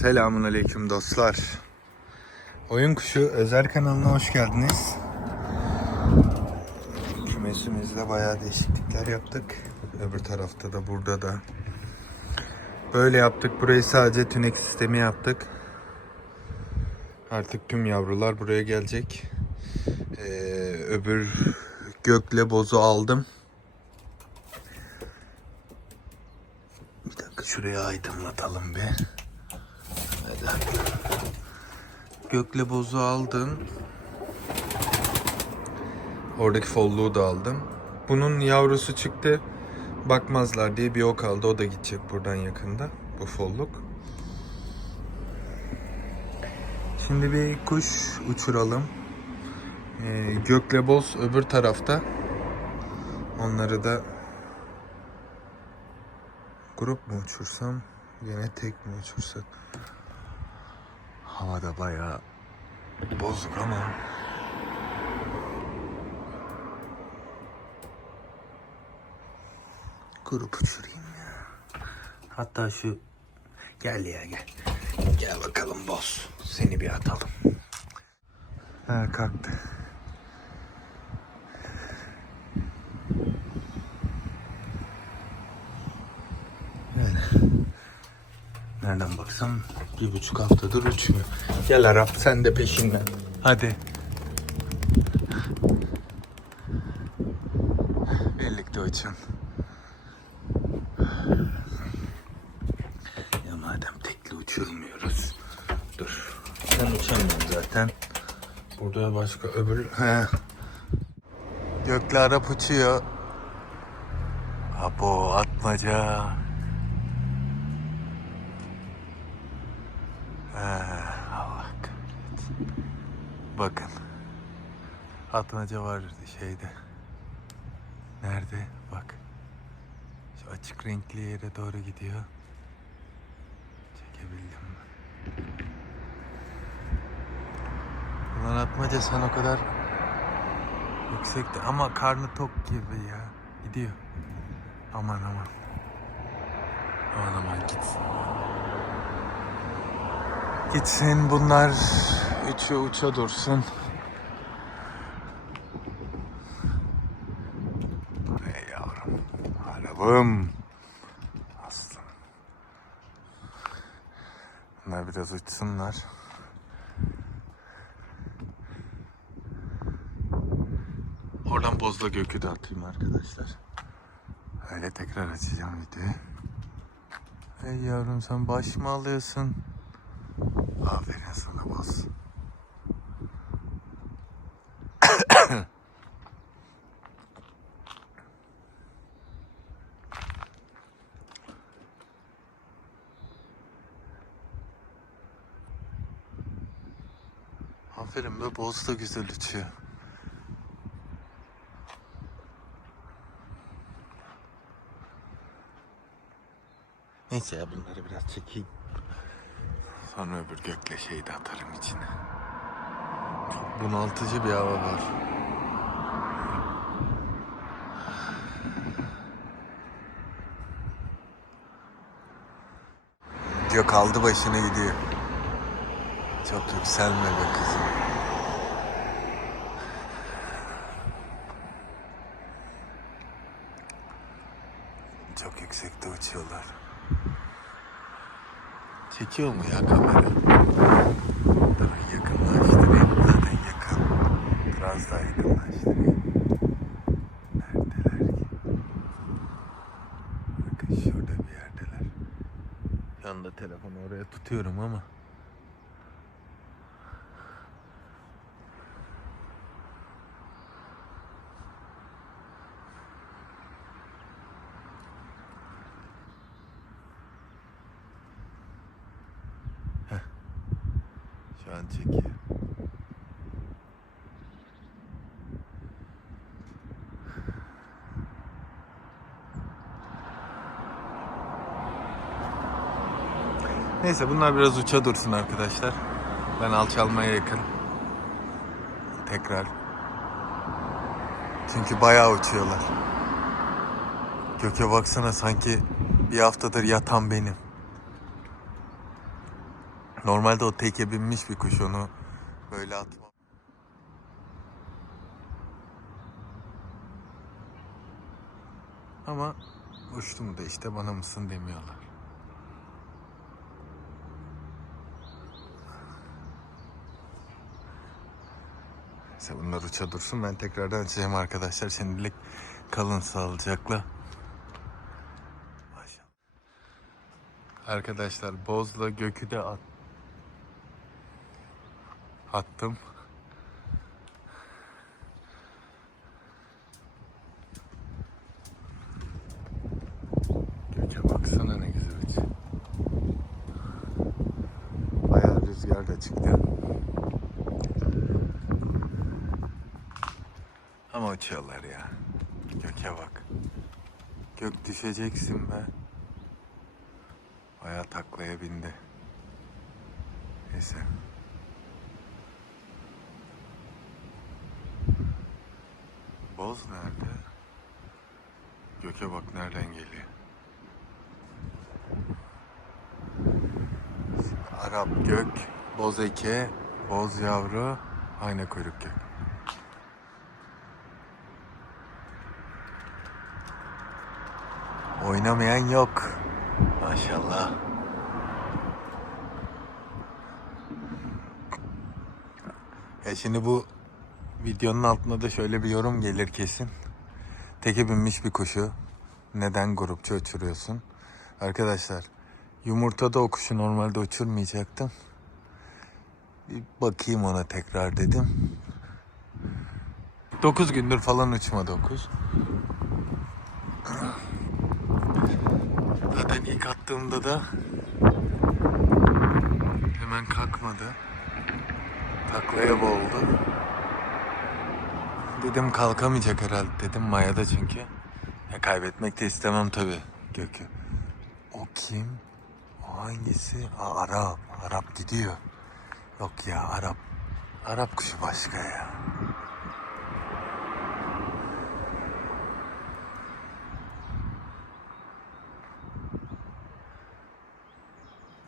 Selamun aleyküm dostlar. Oyun Kuşu özel kanalına hoş geldiniz. Kümesimizde bayağı değişiklikler yaptık. Öbür tarafta da burada da. Böyle yaptık. Burayı sadece tünek sistemi yaptık. Artık tüm yavrular buraya gelecek. Ee, öbür gökle bozu aldım. Bir dakika şurayı aydınlatalım bir. Gökle bozu aldım. Oradaki folluğu da aldım. Bunun yavrusu çıktı. Bakmazlar diye bir o kaldı. O da gidecek buradan yakında. Bu folluk. Şimdi bir kuş uçuralım. Ee, gökle boz öbür tarafta. Onları da grup mu uçursam yine tek mi uçursak? Havada bayağı bozuk ama grup uçurayım ya. Hatta şu gel ya gel. Gel bakalım boz. Seni bir atalım. Ha kalktı. Nereden baksam bir buçuk haftadır uçuyor. Gel Arap sen de peşinden. Hadi. Birlikte uçun. Ya madem tekli uçurmuyoruz. Dur. Sen uçamıyorsun zaten. Burada başka öbür... He. Gökle Arap uçuyor. Abo atmaca. He, Allah kahretsin. Bakın. Atmaca var şeyde. Nerede? Bak. Şu açık renkli yere doğru gidiyor. Çekebildim mi? Ulan atmaca sen o kadar yüksekte ama karnı tok gibi ya. Gidiyor. Aman aman. Aman aman gitsin. Gitsin bunlar üçü uça dursun. Ey yavrum. Arabım. Aslan. Bunlar biraz uçsunlar. Oradan bozla gökü de atayım arkadaşlar. Öyle tekrar açacağım videoyu. Ey yavrum sen baş mı alıyorsun? Aferin sana boz. Aferin be boz da güzel uçuyor. Neyse ya bunları biraz çekeyim. Sonra öbür gökle şeyi de atarım içine. Çok bunaltıcı bir hava var. Gök aldı başına gidiyor. Çok yükselme be kızım. Çok yüksekte uçuyorlar. Çekiyor mu ya kamera? Dur yakınlaştırayım. Zaten yakın. Biraz daha yakınlaştırayım. Neredeler ki? Bakın şurada bir yerdeler. Yanında telefonu oraya tutuyorum ama. Neyse bunlar biraz uça dursun arkadaşlar. Ben alçalmaya yakın. Tekrar. Çünkü bayağı uçuyorlar. Göke baksana sanki bir haftadır yatan benim. Normalde o teke binmiş bir kuş onu böyle atma. Ama uçtum da işte bana mısın demiyorlar. Neyse bunlar uça dursun ben tekrardan açacağım arkadaşlar. Şimdilik kalın sağlıcakla. Arkadaşlar Boz'la Gök'ü de at attım. Gök'e baksana ne güzel uçuyor. Bayağı rüzgar da çıktı. Ama uçuyorlar ya. Gök'e bak. Gök düşeceksin be. Bayağı taklaya bindi. Neyse. Boz nerede? Göke bak nereden geliyor. Arap gök, boz eke, boz yavru, ayna kuyruk gök. Oynamayan yok. Maşallah. Ya şimdi bu videonun altına da şöyle bir yorum gelir kesin. Teke binmiş bir kuşu. Neden grupça uçuruyorsun? Arkadaşlar yumurtada o kuşu normalde uçurmayacaktım. Bir bakayım ona tekrar dedim. 9 gündür falan uçmadı o kuş. Zaten ilk attığımda da hemen kalkmadı. Taklaya boğuldu. Dedim kalkamayacak herhalde dedim Maya'da çünkü. Ya kaybetmek de istemem tabi Gökü. O kim? O hangisi? Aa, Arap. Arap gidiyor. Yok ya Arap. Arap kuşu başka ya.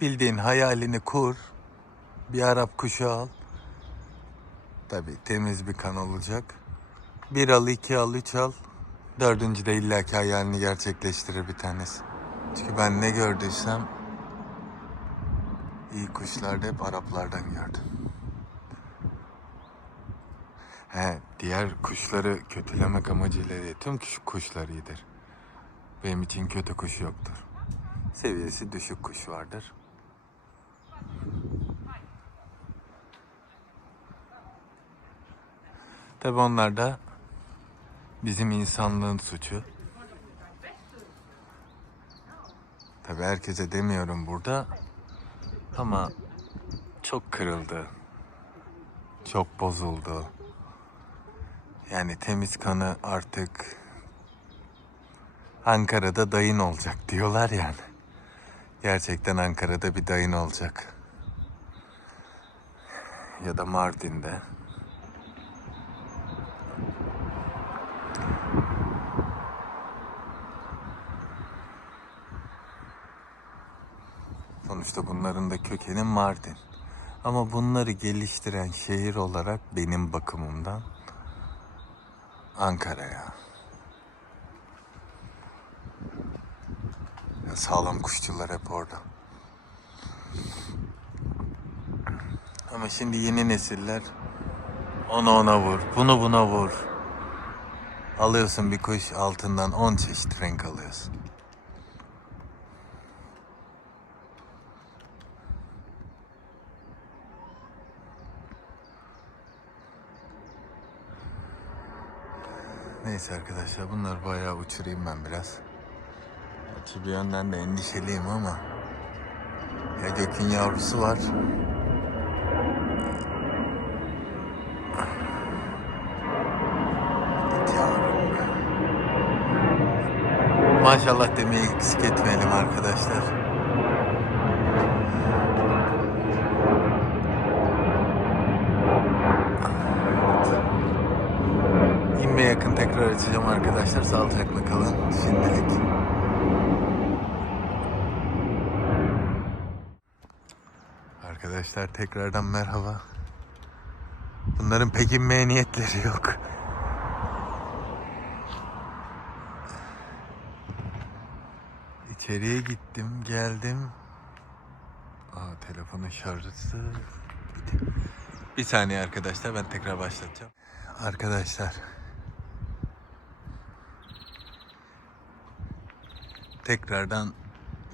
Bildiğin hayalini kur. Bir Arap kuşu al. Tabi temiz bir kan olacak. Bir al, iki al, üç al. Dördüncü de illaki hayalini gerçekleştirir bir tanesi. Çünkü ben ne gördüysem iyi kuşlarda hep Araplardan gördüm. He, diğer kuşları kötülemek amacıyla değil. Tüm kuş- kuşlar iyidir. Benim için kötü kuş yoktur. Seviyesi düşük kuş vardır. Tabi onlar da bizim insanlığın suçu. Tabi herkese demiyorum burada ama çok kırıldı. Çok bozuldu. Yani temiz kanı artık Ankara'da dayın olacak diyorlar yani. Gerçekten Ankara'da bir dayın olacak. Ya da Mardin'de. Sonuçta bunların da kökeni Mardin. Ama bunları geliştiren şehir olarak benim bakımımdan Ankara ya. Ya Sağlam kuşçular hep orada. Ama şimdi yeni nesiller onu ona vur, bunu buna vur. Alıyorsun bir kuş altından 10 çeşit renk alıyorsun. Neyse arkadaşlar bunlar bayağı uçurayım ben biraz. Gerçi bir yönden de endişeliyim ama. Ya Gök'ün yavrusu var. Maşallah demeyi eksik etmeyelim arkadaşlar. İnme yakın tekrar açacağım arkadaşlar. Sağlıcakla kalın. Şimdilik. arkadaşlar tekrardan merhaba. Bunların pek inmeye niyetleri yok. İçeriye gittim, geldim. Aa telefonun şarjı bitti. Bir saniye arkadaşlar ben tekrar başlatacağım. Arkadaşlar. Tekrardan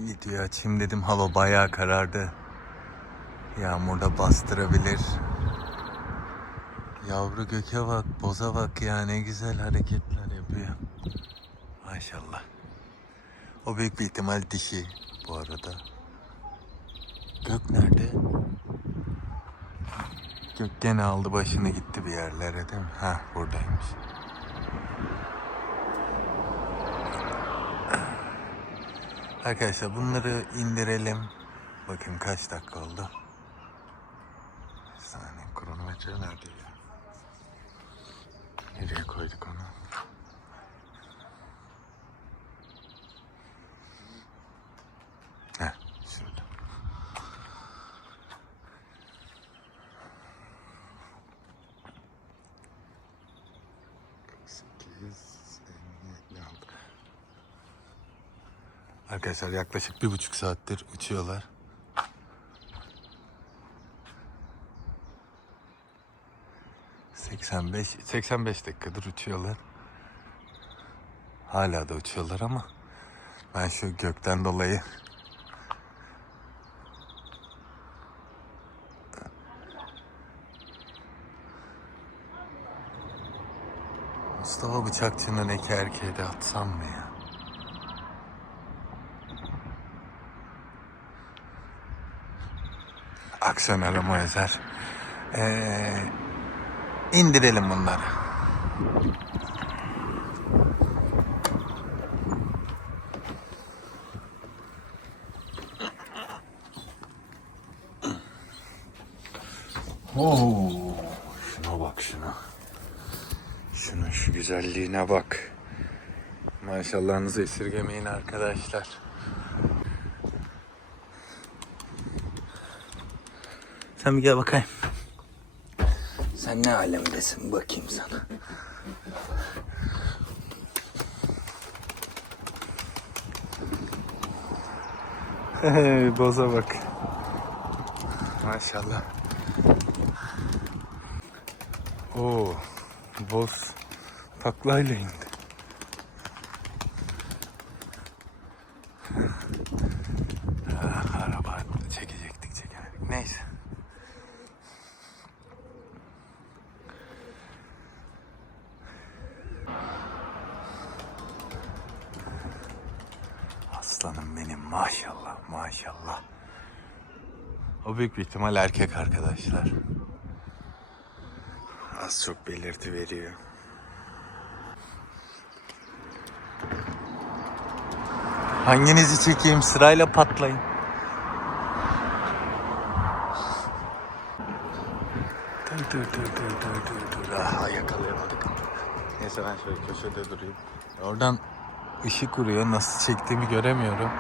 video açayım dedim. Hava bayağı karardı. Yağmur da bastırabilir. Yavru göke bak, boza bak ya ne güzel hareketler yapıyor. Maşallah. O büyük bir ihtimal dişi bu arada. Gök nerede? Gök gene aldı başını gitti bir yerlere değil mi? Ha buradaymış. Arkadaşlar bunları indirelim. Bakın kaç dakika oldu. Bir saniye kronometre nerede ya? Nereye koyduk onu? Arkadaşlar yaklaşık bir buçuk saattir uçuyorlar. Seksen beş, 85 dakikadır uçuyorlar. Hala da uçuyorlar ama ben şu gökten dolayı Mustafa Bıçakçı'nın iki erkeği de atsam mı ya? Aksiyon arama ezer. Ee, indirelim bunları. Oo, şuna bak şuna. Şunun şu güzelliğine bak. Maşallahınızı esirgemeyin arkadaşlar. Sen bir gel bakayım. Sen ne alemdesin bakayım sana. Hey, boza bak. Maşallah. Oo, boz taklayla indi. Ah, araba çekecektik çekemedik. Neyse. Aslanım benim maşallah maşallah. O büyük bir ihtimal erkek arkadaşlar. Az çok belirti veriyor. Hanginizi çekeyim sırayla patlayın. Dur dur dur dur dur dur dur. Aha yakalayamadık. Neyse ben şöyle köşede durayım. Oradan ışık vuruyor. Nasıl çektiğimi göremiyorum.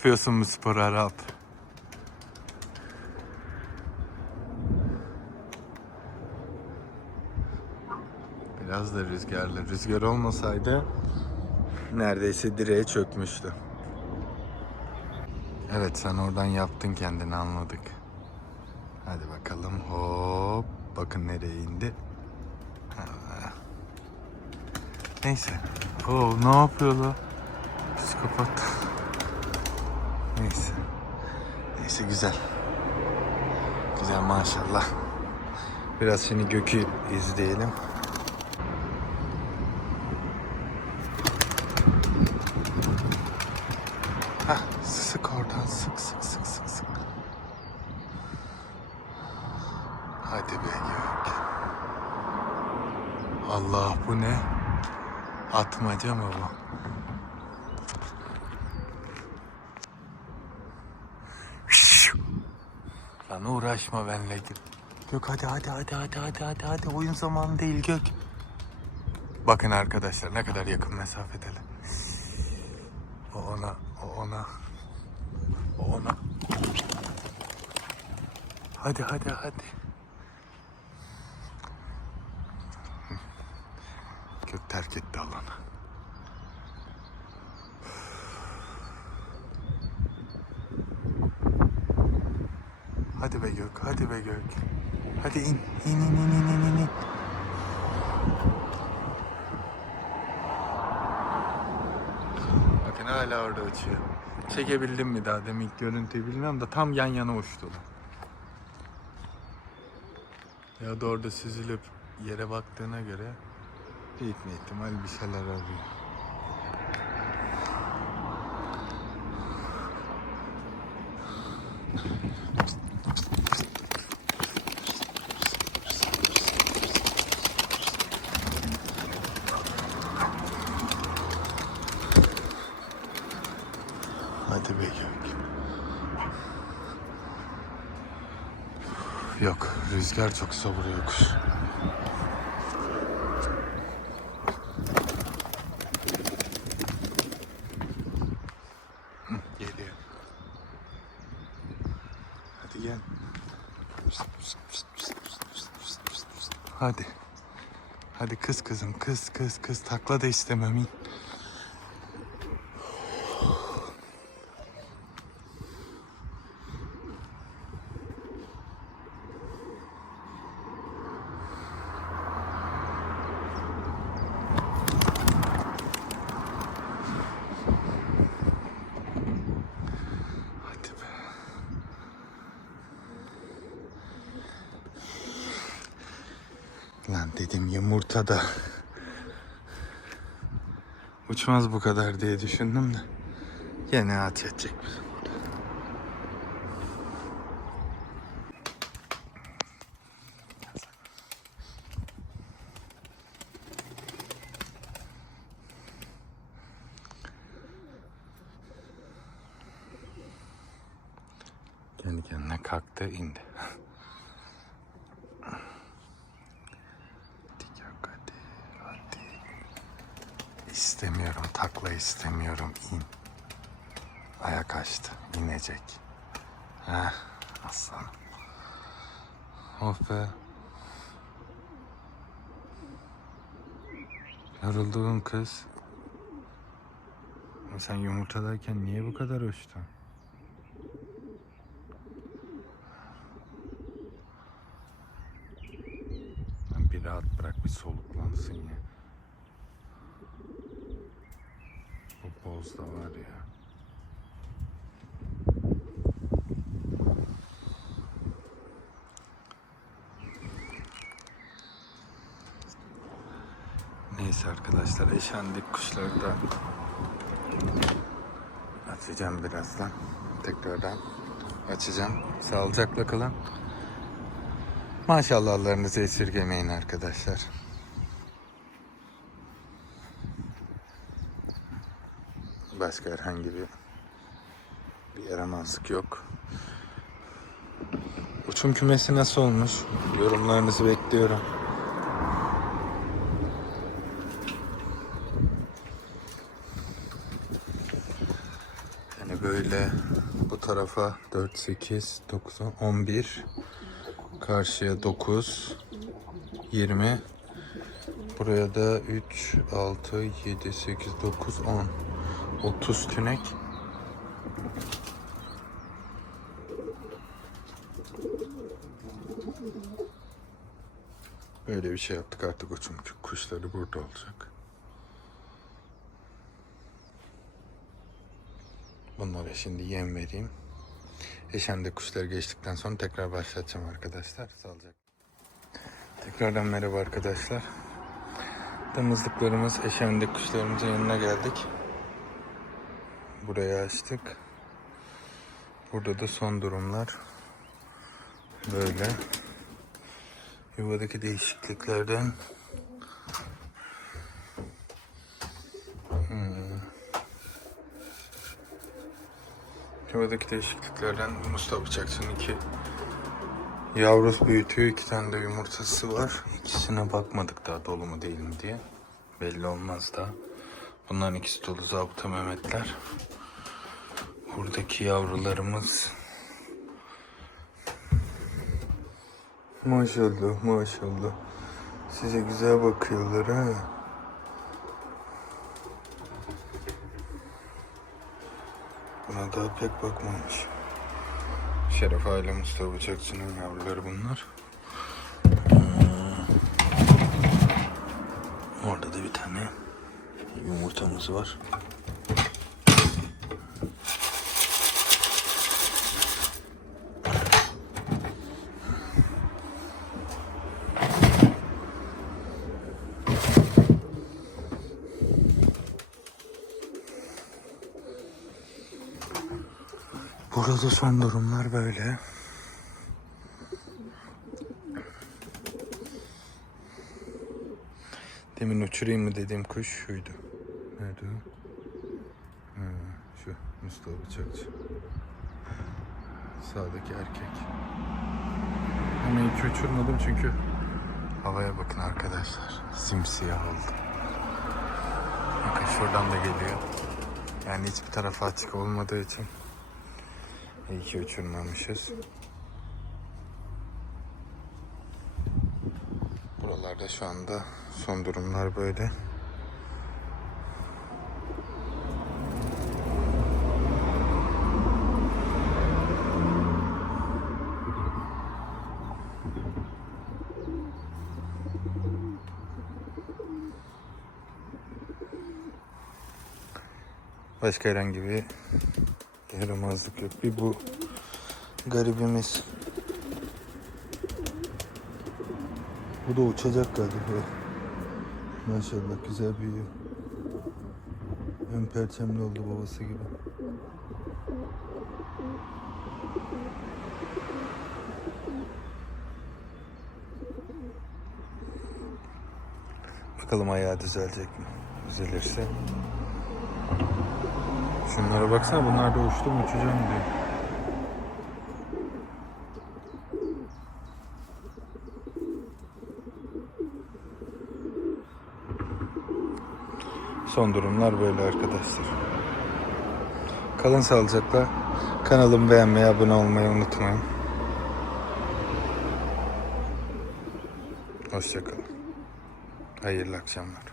Yapıyorsun bu sporu Arap. Biraz da rüzgarlı. Rüzgar olmasaydı neredeyse direğe çökmüştü. Evet sen oradan yaptın kendini anladık. Hadi bakalım hop. Bakın nereye indi. Ha. Neyse. Oo ne yapıyor la? Psikopat. Neyse. Neyse güzel. Güzel maşallah. Biraz şimdi gökü izleyelim. Hah, sık oradan sık sık sık sık sık. Hadi be gök. Allah bu ne? Atmaca mı bu? Lan uğraşma benle gir. Gök hadi hadi hadi hadi hadi hadi hadi oyun zamanı değil Gök. Bakın arkadaşlar ne kadar yakın mesafedeler. O ona, o ona. O ona. Hadi hadi hadi. Gök terk etti alanı. Hadi be Gök, hadi be Gök. Hadi in, in, in, in, in, in, in. Bakın hala orada uçuyor. Çekebildim mi daha demin görüntüyü bilmiyorum da tam yan yana uçtular. Ya da orada süzülüp yere baktığına göre büyük ihtimal bir şeyler arıyor. Hadi be Gök. Yok, rüzgar çok savuruyor kuş. Hı, Geliyor. Hadi gel. Hadi. Hadi kız kızım, kız kız kız takla da istemem. in. Hadi be. Lan dedim yumurta da uçmaz bu kadar diye düşündüm de. Gene at edecek bizi burada. Kendi kendine kalktı indi. Hadi yok hadi hadi. İstemiyorum takla istemiyorum in. Ayak açtı inecek. Heh aslanım. Oh be. Yorulduğun kız. Sen yumurtadayken niye bu kadar uçtun? Lan Bir rahat bırak bir soluklansın ya. Bu boz da var ya. Neyse eşendik kuşları da açacağım birazdan. Tekrardan açacağım. Sağlıcakla kalın. Maşallahlarınızı esirgemeyin arkadaşlar. Başka herhangi bir bir yaramazlık yok. Uçum kümesi nasıl olmuş? Yorumlarınızı bekliyorum. Yani böyle bu tarafa 4, 8, 9, 11 Karşıya 9 20 Buraya da 3 6 7 8 9 10 30 tünek. Böyle bir şey yaptık artık o çünkü kuşları burada olacak. Bunlara şimdi yem vereyim. Eşende kuşlar geçtikten sonra tekrar başlatacağım arkadaşlar. Sağlıcakla. Tekrardan merhaba arkadaşlar. Damızlıklarımız, eşende kuşlarımızın yanına geldik. Buraya açtık. Burada da son durumlar. Böyle. Yuvadaki değişikliklerden Yuvadaki değişikliklerden Mustafa Bıçakçı'nın iki Yavrusu büyütüyor. iki tane de yumurtası var. İkisine bakmadık daha dolu mu değil mi diye. Belli olmaz da. Bunların ikisi dolu zabıta Mehmetler. Buradaki yavrularımız Maşallah maşallah. Size güzel bakıyorlar ha. Daha pek bakmamış. Şeref aile Mustafa Bıçakçı'nın yavruları bunlar. Hmm. Orada da bir tane yumurtamız var. Burada son durumlar böyle. Demin uçurayım mı dediğim kuş şuydu. Nerede o? Şu Mustafa Bıçakçı. Sağdaki erkek. Ama hiç uçurmadım çünkü havaya bakın arkadaşlar. Simsiyah oldu. Bakın şuradan da geliyor. Yani hiçbir tarafı açık olmadığı için İyi ki uçurmamışız. Buralarda şu anda son durumlar böyle. Başka herhangi bir yaramazlık yok. Bir bu garibimiz. Bu da uçacak galiba. Maşallah güzel büyüyor. Ön perçemli oldu babası gibi. Bakalım ayağı düzelecek mi? Düzelirse. Şunlara baksana bunlar da uçtum uçacağım diyor. Son durumlar böyle arkadaşlar. Kalın sağlıcakla. Kanalımı beğenmeyi, abone olmayı unutmayın. Hoşçakalın. Hayırlı akşamlar.